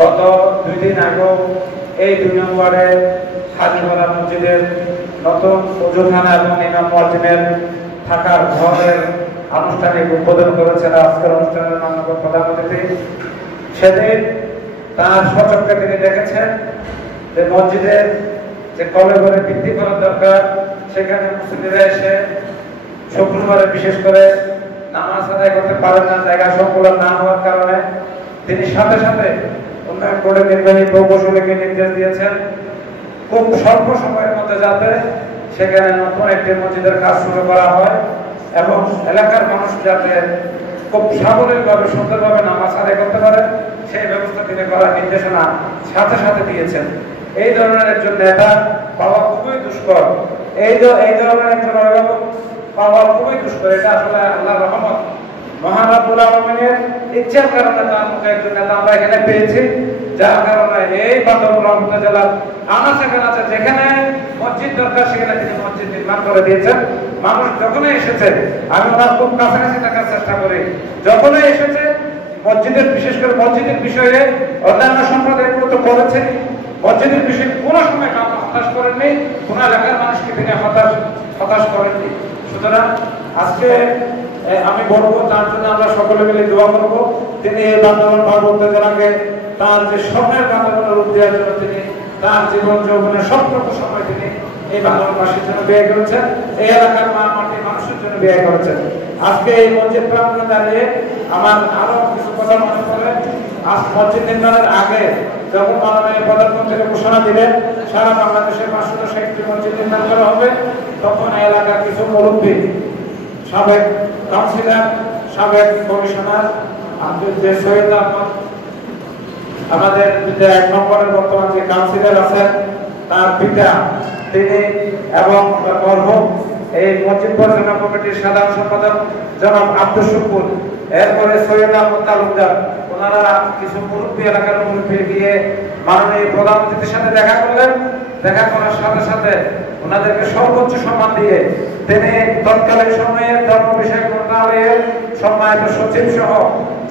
গত 2 দিন আগেও এই 2 নম্বরে হাজিপাড়া মসজিদের নতুন ওজুখানা এবং ইমাম মুয়াজ্জিনের থাকার ঘরের আনুষ্ঠানিক উদ্বোধন করেছেন আজকের অনুষ্ঠানের মাননীয় প্রধান অতিথি। সেদিন তার সচক্ষে তিনি দেখেছেন যে মসজিদের যে কলেবরে বৃদ্ধি করার দরকার, সেখানে মুসলিমরা এসে শুক্রবারে বিশেষ করে নামাজ আদায় করতে পারেন না, জায়গা সংকুলন না হওয়ার কারণে তিনি সাথে সাথে উন্নয়ন বোর্ডের নির্বাহী প্রকৌশলীকে নির্দেশ দিয়েছেন খুব স্বল্প সময়ের মধ্যে যাতে সেখানে নতুন একটি মসজিদের কাজ শুরু করা হয় এবং এলাকার মানুষ যাতে খুব সাবলীলভাবে সুন্দরভাবে নামাজ আদায় করতে পারে সেই ব্যবস্থা তিনি করার নির্দেশনা সাথে সাথে দিয়েছেন। এই ধরনের একজন নেতা পাওয়া খুবই দুষ্কর, এই ধরনের একজন অভিভাবক পাওয়া খুবই দুষ্কর। এটা আসলে আল্লাহর রহমত, মহান রব্বুল আলামিনের ইচ্ছার কারণে তার মতো একজন নেতা আমরা এখানে পেয়েছি, যার কারণে এই বান্দরবান উপজেলার আনাচে যেখানে মসজিদ দরকার সেখানে তিনি মসজিদ নির্মাণ করে দিয়েছেন। মানুষ যখনই এসেছে, আমি ওনার খুব কাছাকাছি থাকার চেষ্টা করি, যখনই এসেছে মসজিদের বিশেষ করে মসজিদের বিষয়ে অন্যান্য সম্প্রদায়গুলো তো করেছে, মসজিদের বিষয়ে কোনো সময় কাউকে হতাশ করেননি, কোনো এলাকার মানুষকে তিনি হতাশ করেননি। সুতরাং আজকে আমি বলবো তার জন্য আমরা সকলে মিলে দোয়া করবো। তিনি এই বান্দরবান পার্বত্য জেলাকে তার যে স্বপ্নের বান্দরবানের রূপ দেওয়ার জন্য তিনি তার জীবন যৌবনের সবটুকু সময় তিনি এই বান্দরবানবাসীর জন্য ব্যয় করেছেন, এই এলাকার মাটির মানুষের জন্য ব্যয় করেছেন। আজকে এই মসজিদ প্রাঙ্গণে দাঁড়িয়ে আমার আরো কিছু কথা মনে পড়ে। আজ মসজিদ নির্মাণের আগে যখন মাননীয় প্রধানমন্ত্রী ঘোষণা দিলেন সারা বাংলাদেশে 560টি মসজিদ নির্মাণ করা হবে, তখন এই এলাকার কিছু মুরব্বী, সাবেক কাউন্সিলর, সাবেক কমিশনার যে সৈয়দ আহমদ, আমাদের যে 1 নম্বরের বর্তমান যে কাউন্সিলর আছেন তার পিতা তিনি এবং মরহুম এই মসজিদ পরিচালনা কমিটির সাধারণ সম্পাদক জনাব আব্দুল শুকুর, এরপরে সৈয়দ আহমদ তালুকদার, ওনারা কিছু মুরব্বী এলাকার মুরব্বী গিয়ে মাননীয় প্রধান অতিথির সাথে দেখা করলেন। দেখা করার সাথে সাথে ওনাদেরকে সর্বোচ্চ সম্মান দিয়ে তিনি তৎকালীন সময়ে ধর্ম বিষয়ক মন্ত্রণালয়ের সম্মানিত সচিব সহ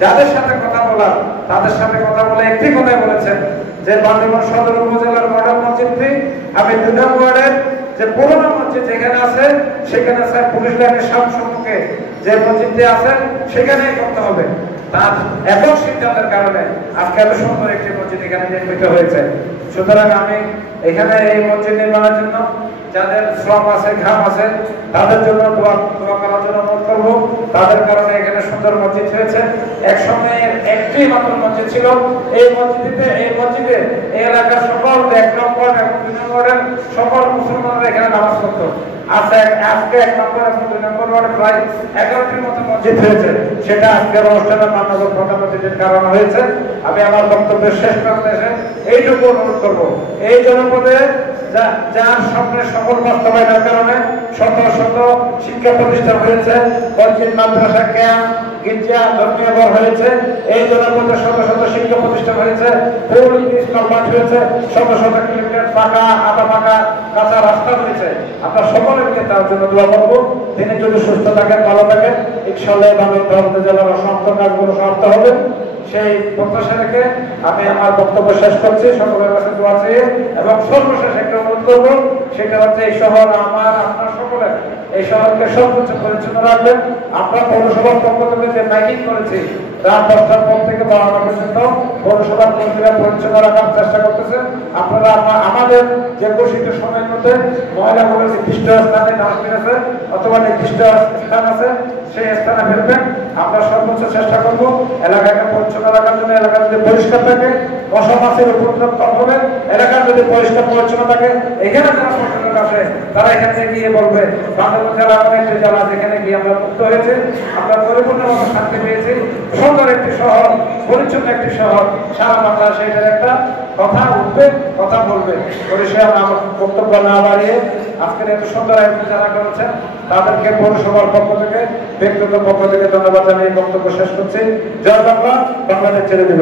যাদের সাথে কথা বলার তাদের সাথে কথা বলে একটি কথাই বলেছেন যে বান্দরবান সদর উপজেলার মডেল মসজিদটি আমি 2 নম্বরের যে পুরোনো মসজিদ যেখানে আছে সেখানে স্যার পুলিশ লাইনের সম্মুখে যে মসজিদটি আছে সেখানেই করতে হবে। তার একক সিদ্ধান্তের কারণে আজকে এত সুন্দর একটি মসজিদ এখানে নির্মিত হয়েছে। সুতরাং আমি এখানে এই মসজিদ নির্মাণের জন্য যাদের শ্রম আছে, ঘাম আছে, তাদের জন্য দোয়া করার জন্য অনুরোধ করবো। তাদের কারণে এখানে সুন্দর মসজিদ হয়েছে। এক সময় একটি মাত্র মসজিদ ছিল, এই মসজিদে এই এলাকার সকল 1 নম্বর এবং 2 নম্বরের সকল মুসলমানরা এখানে নামাজ পড়তো। আজকে 1 নম্বর এবং 2 নম্বর ওয়ার্ডে প্রায় 11টির মতো মসজিদ হয়েছে। সেটা আজকের অনুষ্ঠানের মাননীয় প্রধান অতিথির কারণে হয়েছে। আমি আমার বক্তব্যের শেষ প্রান্তে এসে এইটুকু অনুরোধ করবো, এই জনপদে যার স্বপ্নের সকল বাস্তবায়নের কারণে শত শত শিক্ষা প্রতিষ্ঠান হয়েছে, মসজিদ, মাদ্রাসা, ক্যাম্প, গির্জা, ধর্মীয় ঘর হয়েছে, এই জনপদে শত শত শিক্ষা প্রতিষ্ঠান হয়েছে, হয়েছে, শত শত কিলোমিটার পাকা, আধা পাকা, কাঁচা রাস্তা হয়েছে। আমরা সকলে মিলে তার জন্য দোয়া করবো। তিনি যদি সুস্থ থাকেন, ভালো থাকেন, ইনশাআল্লাহ বাংলাদেশ জেলার অসমাপ্ত কাজগুলো সমাপ্ত হবে। সেই প্রত্যাশা রেখে আমি আমার বক্তব্য শেষ করছি, সকলের কাছে দোয়া চেয়ে, এবং সর্বশেষ একটা অনুরোধ করবো, সেটা হচ্ছে এই শহর আপনার সকলের, এই শহরকে সর্বোচ্চ পরিচ্ছন্ন রাখবেন। আমরা পৌরসভার পক্ষ থেকে যে মাইকিং করেছি রাত 10টার পর থেকে 12টা পর্যন্ত পৌরসভার কর্মীরা পরিচ্ছন্ন রাখার চেষ্টা করতেছেন। আপনারা আমাদের যে ঘোষিত সময়ের মধ্যে মহিলাগুলো নির্দিষ্ট স্থানে ডাস্টবিন আছে অথবা নির্দিষ্ট স্থান আছে সেই স্থানে ফেলবেন। আমরা সর্বোচ্চ চেষ্টা করব এলাকাকে পরিচ্ছন্ন রাখার জন্য। এলাকা যদি পরিষ্কার থাকে, মশা মাছির উপদ্রব কম হবে। এলাকা যদি পরিষ্কার পরিচ্ছন্ন থাকে, এখানে যারা পর্যটক আসে তারা এখান থেকে গিয়ে বলবে বান্দরবান জেলা এমন একটি জেলা যেখানে গিয়ে আমরা মুক্ত হয়েছে, আমরা পরিপূর্ণভাবে শান্তি পেয়েছি, সুন্দর একটি শহর, পরিচ্ছন্ন একটি শহর, সারা বাংলাদেশে এটার একটা কথা উঠবে, কথা বলবে। পরিষেবা আমার বক্তব্য না বাড়িয়ে আজকের এত সুন্দর আয়োজন যারা করেছেন তাদেরকে পৌরসভার পক্ষ থেকে, ব্যক্তিগত পক্ষ থেকে ধন্যবাদ জানিয়ে বক্তব্য শেষ করছি। জয় বাংলা, বাংলাদেশ ছেড়ে দেব।